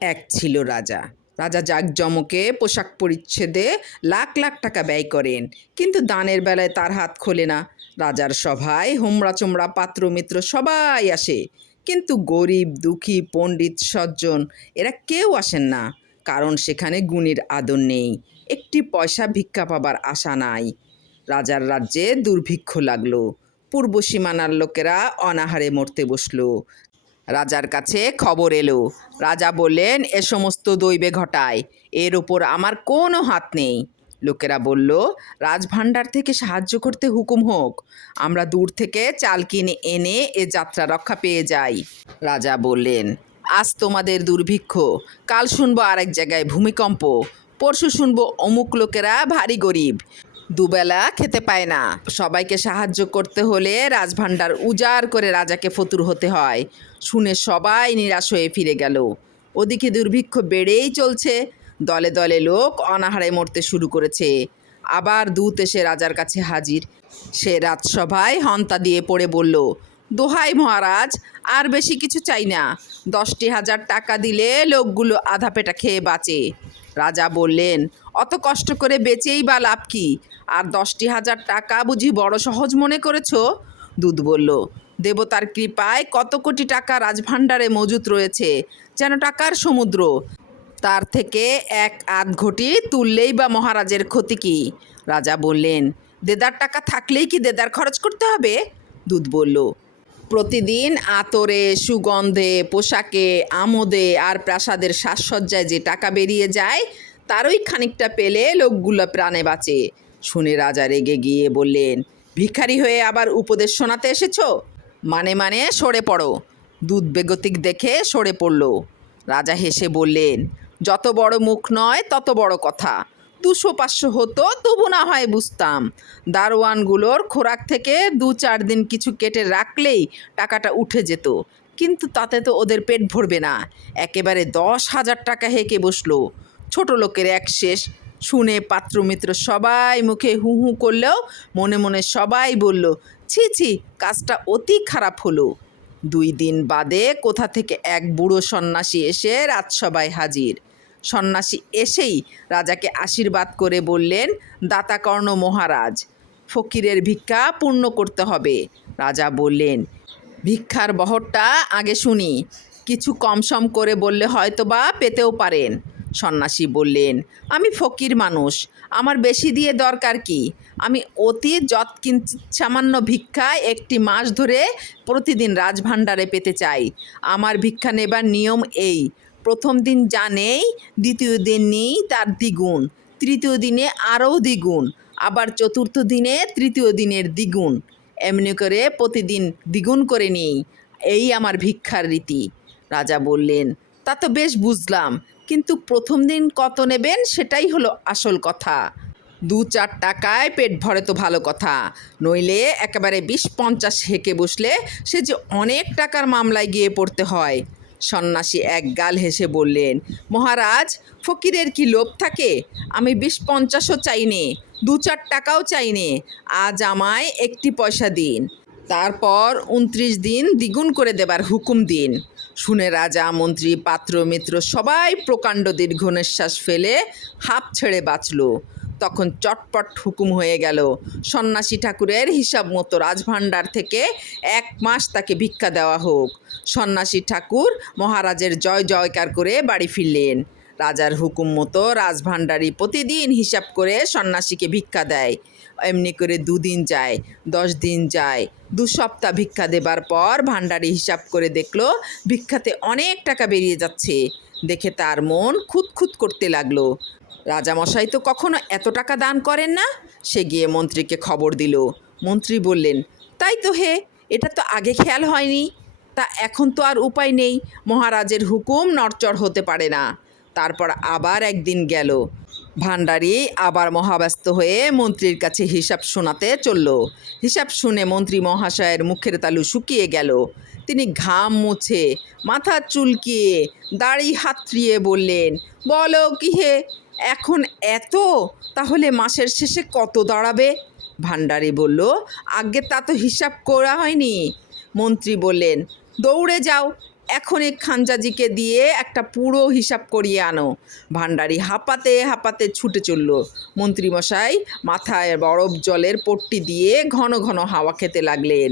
এক ছিল রাজা। রাজা জাঁকজমকে পোশাক পরিচ্ছেদে লাখ লাখ টাকা ব্যয় করেন, কিন্তু দানের বেলায় তার হাত খোলে না। রাজার সভায় হোমরা চোমরা পাত্র মিত্র সবাই আসে, কিন্তু গরিব, দুঃখী, পণ্ডিত সজ্জন, এরা কেউ আসেন না, কারণ সেখানে গুণের আদর নেই, একটি পয়সা ভিক্ষা পাবার আশা নাই। রাজার রাজ্যে দুর্ভিক্ষ লাগল, পূর্ব সীমানার লোকেরা অনাহারে মরতে বসল রাজার কাছে খবর এলো। রাজা বললেন, এ সমস্ত দৈবে ঘটায়, এর ওপর আমার কোনো হাত নেই। লোকেরা বলল, রাজভাণ্ডার থেকে সাহায্য করতে হুকুম হোক, আমরা দূর থেকে চাল কিনে এনে এ যাত্রা রক্ষা পেয়ে যাই। রাজা বললেন, আজ তোমাদের দুর্ভিক্ষ, কাল শুনব আরেক জায়গায় ভূমিকম্প, পরশু শুনব অমুক লোকেরা ভারী গরিব। দুবেলা খেতে পায় না। সবাইকে সাহায্য করতে হলে রাজভাণ্ডার উজাড় করে রাজাকে ফতুর হতে হয়। শুনে সবাই নিরাশ হয়ে ফিরে গেল। ওদিকে দুর্ভিক্ষ বেড়েই চলছে। দলে দলে লোক অনাহারে মরতে শুরু করেছে। আবার দূত এসে রাজার কাছে হাজির। সে রাজসভায় হন্তা দিয়ে পড়ে বলল দোহাই মহারাজ, আর বেশি কিছু চাই না। দশটি হাজার টাকা দিলে লোকগুলো আধা পেটা খেয়ে বাঁচে। রাজা বললেন, অত কষ্ট করে বেচেই বা লাভ কি? আর দশটি হাজার টাকা বুঝি বড় সহজ মনে করেছ? দুধ বলল, দেবতার কৃপায় কত কোটি টাকা রাজভাণ্ডারে মজুত রয়েছে, যেন টাকার সমুদ্র। তার থেকে এক আধ ঘটি তুললেই বা মহারাজের ক্ষতি কি? রাজা বললেন, দেদার টাকা থাকলেই কি দেদার খরচ করতে হবে? দুধ বলল প্রতিদিন আতরে, সুগন্ধে, পোশাকে, আমোদে আর প্রাসাদের সাজসজ্জায় যে টাকা বেরিয়ে যায়, তারই খানিকটা পেলে লোকগুলো প্রাণে বাঁচে। শুনে রাজা রেগে গিয়ে বললেন, ভিখারি হয়ে আবার উপদেশ শোনাতে এসেছ? মানে মানে সরে পড়ো। দুধ বেগতিক দেখে সরে পড়ল। রাজা হেসে বললেন, যত বড় মুখ নয়, তত বড় কথা। দুশো পাঁচশো হতো, তবু না হয় বুঝতাম। দারোয়ানগুলোর খোরাক থেকে দু চার দিন কিছু কেটে রাখলেই টাকাটা উঠে যেত। কিন্তু তাতে তো ওদের পেট ভরবে না। একেবারে দশ হাজার টাকা হেঁকে বসল। ছোট লোকের এক শেষ। শুনে পাত্রমিত্র সবাই মুখে হু হু করলেও মনে মনে সবাই বলল, ছি ছি, কাজটা অতি খারাপ হলো। দুই দিন বাদে কোথা থেকে এক বুড়ো সন্ন্যাসী এসে রাজসভায় হাজির। সন্ন্যাসী এসেই রাজাকে আশীর্বাদ করে বললেন, দাতাকর্ণ মহারাজ, ফকিরের ভিক্ষা পূর্ণ করতে হবে। রাজা বললেন, ভিক্ষার বহরটা আগে শুনি, কিছু কম সম করে বললে হয়তো বা পেতেও পারেন। সন্ন্যাসী বললেন, আমি ফকির মানুষ, আমার বেশি দিয়ে দরকার কি? আমি অতি যৎকিঞ্চিত সামান্য ভিক্ষায় একটি মাস ধরে প্রতিদিন রাজভাণ্ডারে পেতে চাই। আমার ভিক্ষা নেবার নিয়ম এই প্রথম দিন যা নেই দ্বিতীয় দিন নেই তার দ্বিগুণ, তৃতীয় দিনে আরও দ্বিগুণ, আবার চতুর্থ দিনে তৃতীয় দিনের দ্বিগুণ। এমনি করে প্রতিদিন দ্বিগুণ করে নিই, এই আমার ভিক্ষার রীতি। রাজা বললেন, তা তো বেশ বুঝলাম, কিন্তু প্রথম দিন কত নেবেন সেটাই হলো আসল কথা। দু চার টাকায় পেট ভরে তো ভালো কথা, নইলে একেবারে বিশ পঞ্চাশ হেঁকে বসলে সে যে অনেক টাকার মামলায় গিয়ে পড়তে হয়। সন্ন্যাসী এক গাল হেসে বললেন, মহারাজ, ফকিরের কি লোভ থাকে? আমি বিশ পঞ্চাশও চাইনি, দু চার টাকাও চাইনি, আজ আমায় একটি পয়সা দিন। তারপর উনত্রিশ দিন দ্বিগুণ করে দেবার হুকুম দিন। শুনে রাজা, মন্ত্রী, পাত্র, মিত্র সবাই প্রকাণ্ড দীর্ঘ নিঃশ্বাস ফেলে হাঁপ ছেড়ে বাঁচল। তখন চটপট হুকুম হয়ে গেল। সন্ন্যাসী ঠাকুরের হিসাব মতো রাজভাণ্ডার থেকে এক মাস তাকে ভিক্ষা দেওয়া হোক। সন্ন্যাসী ঠাকুর মহারাজের জয় জয়কার করে বাড়ি ফিরলেন। রাজার হুকুম মতো রাজভাণ্ডারী প্রতিদিন হিসাব করে সন্ন্যাসীকে ভিক্ষা দেয়। এমনি করে দুদিন যায়, দশ দিন যায়। দু সপ্তাহ ভিক্ষা দেবার পর ভাণ্ডারি হিসাব করে দেখল, ভিক্ষাতে অনেক টাকা বেরিয়ে যাচ্ছে। দেখে তার মন খুঁতখুত করতে লাগল। রাজামশাই তো কখনো এত টাকা দান করেন না? সে গিয়ে মন্ত্রীকে খবর দিল। মন্ত্রী বললেন, তাই তো হে, এটা তো আগে খেয়াল হয়নি। তা এখন তো আর উপায় নেই। মহারাজের হুকুম নড়চড় হতে পারে না। তারপর আবার একদিন গেল। ভাণ্ডারি আবার মহাব্যস্ত হয়ে মন্ত্রীর কাছে হিসাব শোনাতে চলল। হিসাব শুনে মন্ত্রী মহাশয়ের মুখের তালু শুকিয়ে গেল। তিনি ঘাম মুছে, মাথা চুলকিয়ে, দাড়ি হাতড়িয়ে বললেন, বলো কি হে এখন এত? তাহলে মাসের শেষে কত দাঁড়াবে? ভাণ্ডারি বলল, আগে তা তো হিসাব করা হয়নি। মন্ত্রী বললেন, দৌড়ে যাও এখন এখনই খানজাজিকে দিয়ে একটা পুরো হিসাব করিয়ে আনো। ভাণ্ডারি হাঁপাতে হাঁপাতে ছুটে চলল। মন্ত্রীমশাই মাথায় বরফ জলের পট্টি দিয়ে ঘন ঘন হাওয়া খেতে লাগলেন।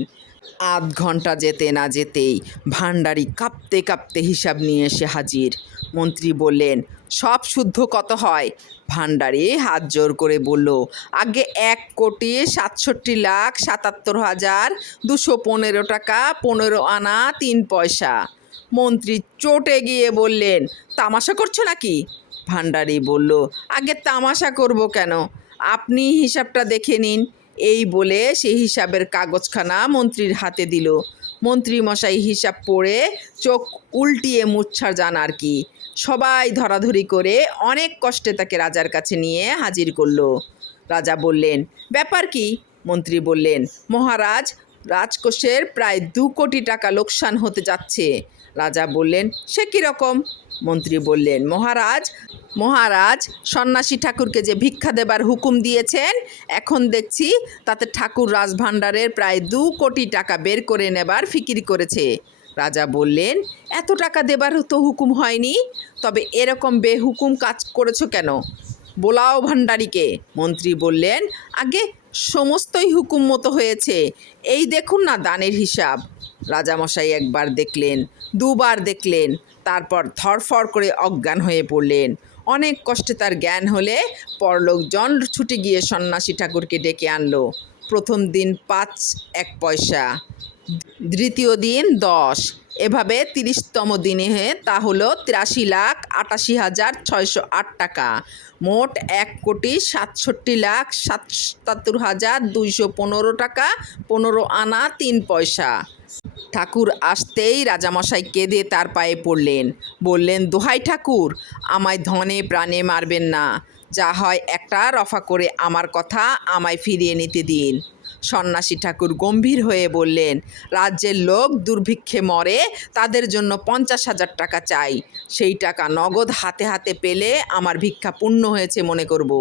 আধ ঘণ্টা যেতে না যেতেই ভাণ্ডারি কাঁপতে কাঁপতে হিসাব নিয়ে এসে হাজির। মন্ত্রী বললেন, সব শুদ্ধ কত হয়? ভাণ্ডারি হাত জোর করে বলল, আগে এক কোটি সাতষট্টি লাখ সাতাত্তর হাজার দুশো পনেরো টাকা, পনেরো আনা, তিন পয়সা। মন্ত্রী চটে গিয়ে বললেন, তামাশা করছ নাকি? ভাণ্ডারি বলল, আগে তামাশা করব কেন? আপনি হিসাবটা দেখে নিন। এই বলে সেই হিসাবের কাগজখানা মন্ত্রীর হাতে দিল। মন্ত্রী মশাই হিসাব পড়ে চোখ উল্টিয়ে মুচ্ছার যান আর কি। সবাই ধরাধরি করে অনেক কষ্টে তাকে রাজার কাছে নিয়ে হাজির করল। রাজা বললেন, ব্যাপার কি? মন্ত্রী বললেন, মহারাজ, রাজকোষের প্রায় দু কোটি টাকা লোকসান হতে যাচ্ছে। রাজা বললেন, সে কীরকম মন্ত্রী বললেন, মহারাজ মহারাজ, সন্ন্যাসী ঠাকুরকে যে ভিক্ষা দেবার হুকুম দিয়েছেন, এখন দেখছি তাতে ঠাকুর রাজভাণ্ডারের প্রায় দু কোটি টাকা বের করে নেবার ফিকির করেছে। রাজা বললেন, এত টাকা দেবার তো হুকুম হয়নি, তবে এরকম বেহুকুম কাজ করেছ কেন? বোলাও ভাণ্ডারীকে। মন্ত্রী বললেন, আগে সমস্তই হুকুম মতো হয়েছে, এই দেখুন না দানের হিসাব। রাজামশাই একবার দেখলেন, দুবার দেখলেন, তারপর ধরফর করে অজ্ঞান হয়ে পড়লেন। অনেক কষ্টে তার জ্ঞান হলে পরলোকজন ছুটে গিয়ে সন্ন্যাসী ঠাকুরকে ডেকে আনলো। প্রথম দিন পাঁচ, এক পয়সা। দ্বিতীয় দিন দশ। এভাবে তিরিশতম দিনে তা হলো তিরাশি লাখ আটাশি হাজার ছয়শো আট টাকা। মোট এক কোটি সাতষট্টি লাখ সাতাত্তর হাজার দুইশো পনেরো টাকা, পনেরো আনা তিন পয়সা। ঠাকুর আসতেই রাজামশাই কেঁদে তার পায়ে পড়লেন। বললেন, দোহাই ঠাকুর, আমায় ধনে প্রাণে মারবেন না। যা হয় একটা রফা করে আমার কথা আমায় ফিরিয়ে নিতে দিন। সন্ন্যাসী ঠাকুর গম্ভীর হয়ে বললেন, রাজ্যের লোক দুর্ভিক্ষে মরে, তাদের জন্য পঞ্চাশ হাজার টাকা চাই। সেই টাকা নগদ হাতে হাতে পেলে আমার ভিক্ষা পূর্ণ হয়েছে মনে করব।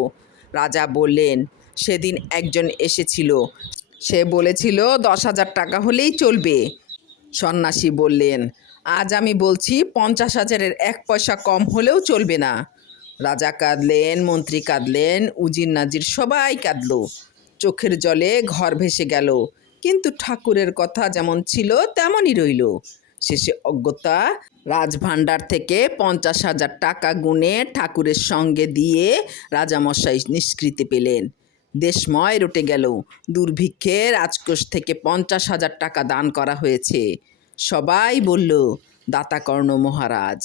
রাজা বললেন, সেদিন একজন এসেছিল। সে বলেছিল, দশ হাজার টাকা হলেই চলবে। সন্ন্যাসী বললেন, আজ আমি বলছি, পঞ্চাশ হাজারের এক পয়সা কম হলেও চলবে না। রাজা কাঁদলেন, মন্ত্রী কাঁদলেন, উজির নাজির সবাই কাঁদল। চোখের জলে ঘর ভেসে গেল। কিন্তু ঠাকুরের কথা যেমন ছিল, তেমনই রইল। শেষে অজ্ঞতা, রাজভাণ্ডার থেকে পঞ্চাশ হাজার টাকা গুনে ঠাকুরের সঙ্গে দিয়ে রাজামশাই নিষ্কৃতি পেলেন। দেশময় রটে গেল। দুর্ভিক্ষের রাজকোষ থেকে পঞ্চাশ হাজার টাকা দান করা হয়েছে। সবাই বলল, দাতাকর্ণ মহারাজ।